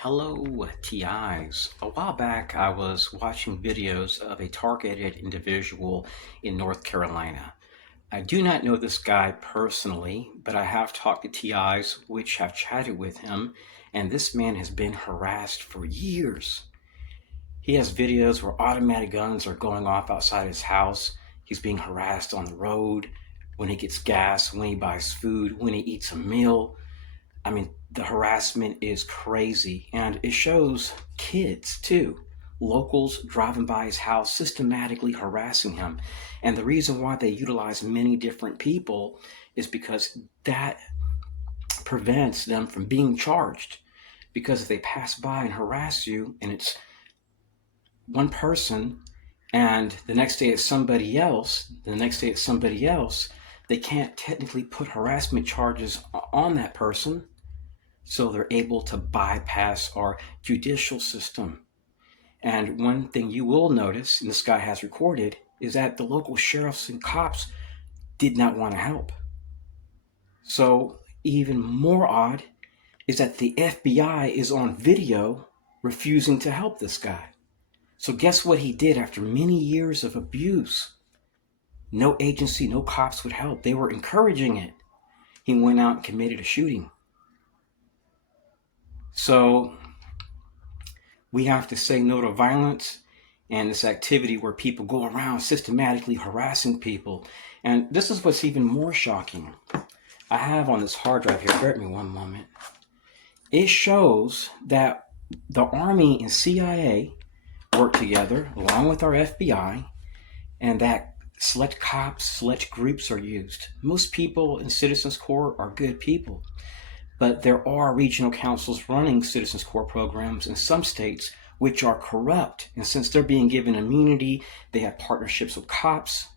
Hello, TIs. A while back, I was watching videos of a targeted individual in North Carolina. I do not know this guy personally, but I have talked to TIs which have chatted with him, and this man has been harassed for years. He has videos where automatic guns are going off outside his house. He's being harassed on the road, when he gets gas, when he buys food, when he eats a meal. I mean, the harassment is crazy, and it shows kids too. Locals driving by his house, systematically harassing him. And the reason why they utilize many different people is because that prevents them from being charged. Because if they pass by and harass you, and it's one person, and the next day it's somebody else, they can't technically put harassment charges on that person, so they're able to bypass our judicial system. And one thing you will notice, and this guy has recorded, is that the local sheriffs and cops did not want to help. So even more odd is that the FBI is on video refusing to help this guy. So guess what he did after many years of abuse? No agency, no cops would help. They were encouraging it. He went out and committed a shooting. So we have to say no to violence and this activity where people go around systematically harassing people. And this is what's even more shocking. I have on this hard drive here, bear with me one moment. It shows that the Army and CIA work together along with our FBI, and that select cops, select groups are used. Most people in Citizens Corps are good people, but there are regional councils running Citizens Corps programs in some states which are corrupt. And since they're being given immunity, they have partnerships with cops.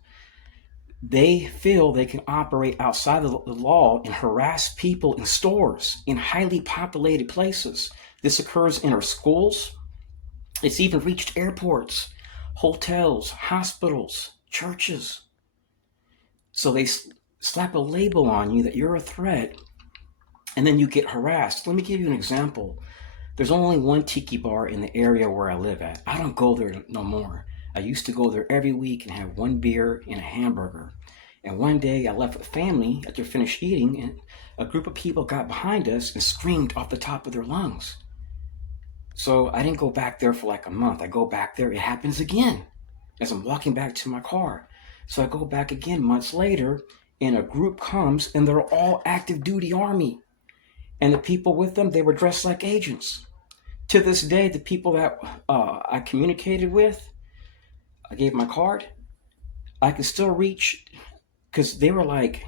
They feel they can operate outside of the law and harass people in stores, in highly populated places. This occurs in our schools. It's even reached airports, hotels, hospitals, churches. So they slap a label on you that you're a threat, and then you get harassed. Let me give you an example. There's only one tiki bar in the area where I live at. I don't go there no more. I used to go there every week and have one beer and a hamburger. And one day I left with family after finished eating, and a group of people got behind us and screamed off the top of their lungs. So I didn't go back there for like a month. I go back there, it happens again as I'm walking back to my car. So I go back again months later, and a group comes, and they're all active duty Army. And the people with them, they were dressed like agents. To this day, the people that I communicated with, I gave my card, I can still reach, because they were like,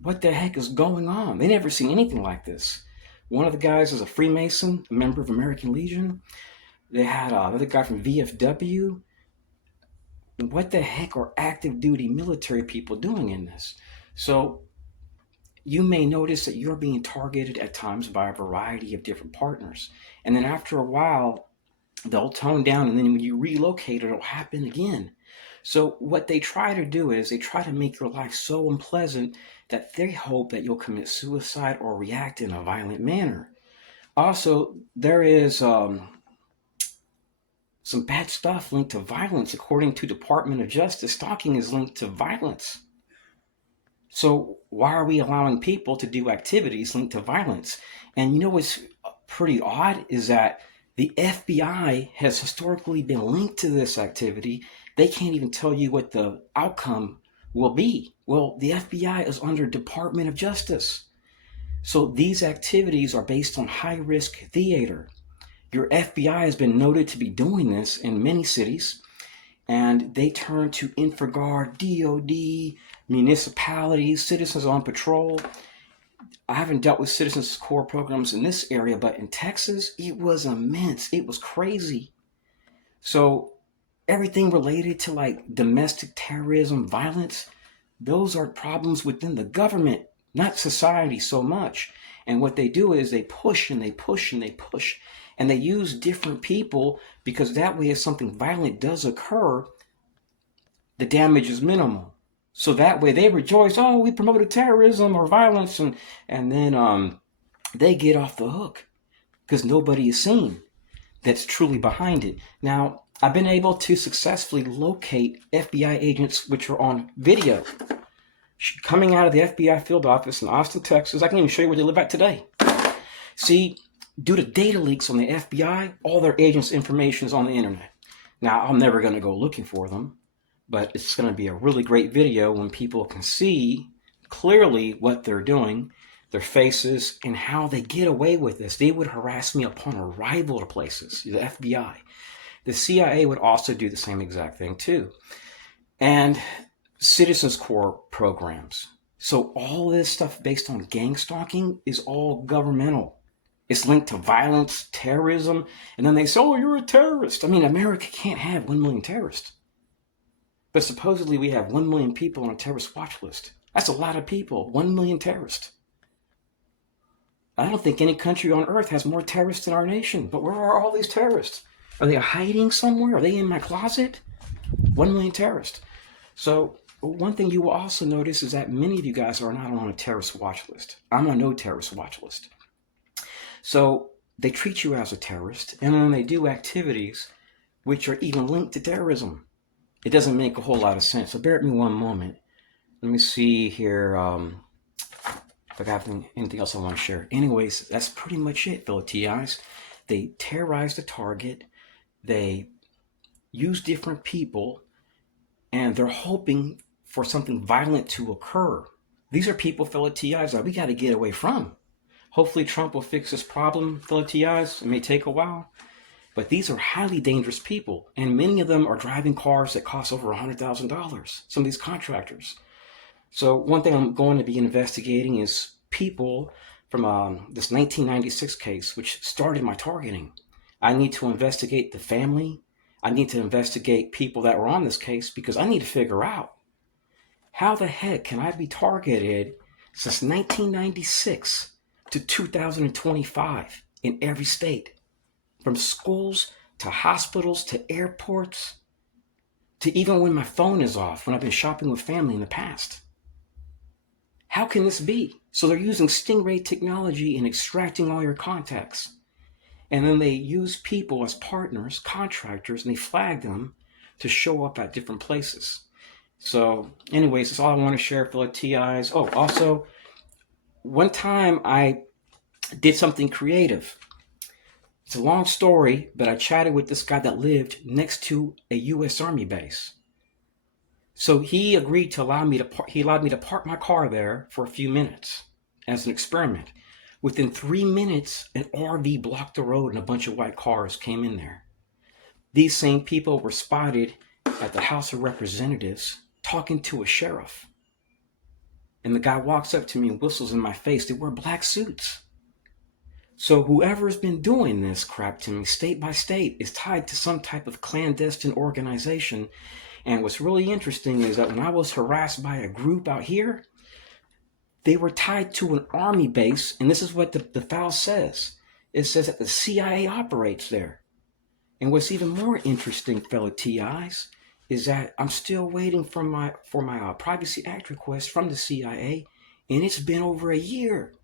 what the heck is going on? They never seen anything like this. One of the guys is a Freemason, a member of American Legion. They had another guy from VFW. What the heck are active duty military people doing in this? So you may notice that you're being targeted at times by a variety of different partners. And then after a while, they'll tone down, and then when you relocate, it'll happen again. So what they try to do is they try to make your life so unpleasant that they hope that you'll commit suicide or react in a violent manner. Also, there is some bad stuff linked to violence. According to Department of Justice, stalking is linked to violence. So why are we allowing people to do activities linked to violence? And you know what's pretty odd is that the FBI has historically been linked to this activity. They can't even tell you what the outcome will be. Well, the FBI is under Department of Justice. So these activities are based on high-risk theater. Your FBI has been noted to be doing this in many cities, and they turn to InfraGard, DOD, municipalities, citizens on patrol. I haven't dealt with Citizens Corps programs in this area, but in Texas, it was immense. It was crazy. So everything related to like domestic terrorism, violence, those are problems within the government, not society so much. And what they do is they push and they push and they push, and they use different people, because that way if something violent does occur, the damage is minimal. So that way they rejoice, oh, we promoted terrorism or violence, and then they get off the hook. because nobody is seen that's truly behind it. Now, I've been able to successfully locate FBI agents which are on video coming out of the FBI field office in Austin, Texas. I can even show you where they live at today. See, due to data leaks on the FBI, all their agents' information is on the internet. Now, I'm never going to go looking for them, but it's going to be a really great video when people can see clearly what they're doing, their faces, and how they get away with this. They would harass me upon arrival to places, the FBI. The CIA would also do the same exact thing too. And Citizens Corps programs. So all this stuff based on gang stalking is all governmental. It's linked to violence, terrorism, and then they say, oh, you're a terrorist. I mean, America can't have 1 million terrorists. But supposedly we have 1 million people on a terrorist watch list. That's a lot of people, 1 million terrorists. I don't think any country on earth has more terrorists than our nation. But where are all these terrorists? Are they hiding somewhere? Are they in my closet? 1 million terrorists. So one thing you will also notice is that many of you guys are not on a terrorist watch list. I'm on no terrorist watch list. So they treat you as a terrorist, and then they do activities which are even linked to terrorism. It doesn't make a whole lot of sense. So bear with me one moment. Let me see here if I got anything else I want to share. Anyways, that's pretty much it, fellow TIs. They terrorize the target. They use different people, and they're hoping for something violent to occur. These are people, fellow TIs, that we got to get away from. Hopefully Trump will fix this problem, fellow TIs. It may take a while. But these are highly dangerous people, and many of them are driving cars that cost over $100,000, some of these contractors. So one thing I'm going to be investigating is people from this 1996 case, which started my targeting. I need to investigate the family. I need to investigate people that were on this case, because I need to figure out how the heck can I be targeted since 1996 to 2025 in every state, from schools to hospitals to airports to even when my phone is off, when I've been shopping with family in the past. How can this be? So they're using Stingray technology and extracting all your contacts. And then they use people as partners, contractors, and they flag them to show up at different places. So anyways, that's all I want to share, fellow TIs. Oh, also, one time I did something creative. It's a long story, but I chatted with this guy that lived next to a U.S. Army base. So he agreed to allow me to park my car there for a few minutes as an experiment. Within 3 minutes, an RV blocked the road and a bunch of white cars came in there. These same people were spotted at the House of Representatives talking to a sheriff. And the guy walks up to me and whistles in my face. They wear black suits. So whoever's been doing this crap to me, state by state, is tied to some type of clandestine organization. And what's really interesting is that when I was harassed by a group out here, they were tied to an army base, and this is what the file says. It says that the CIA operates there. And what's even more interesting, fellow TIs, is that I'm still waiting for my Privacy Act request from the CIA, and it's been over a year.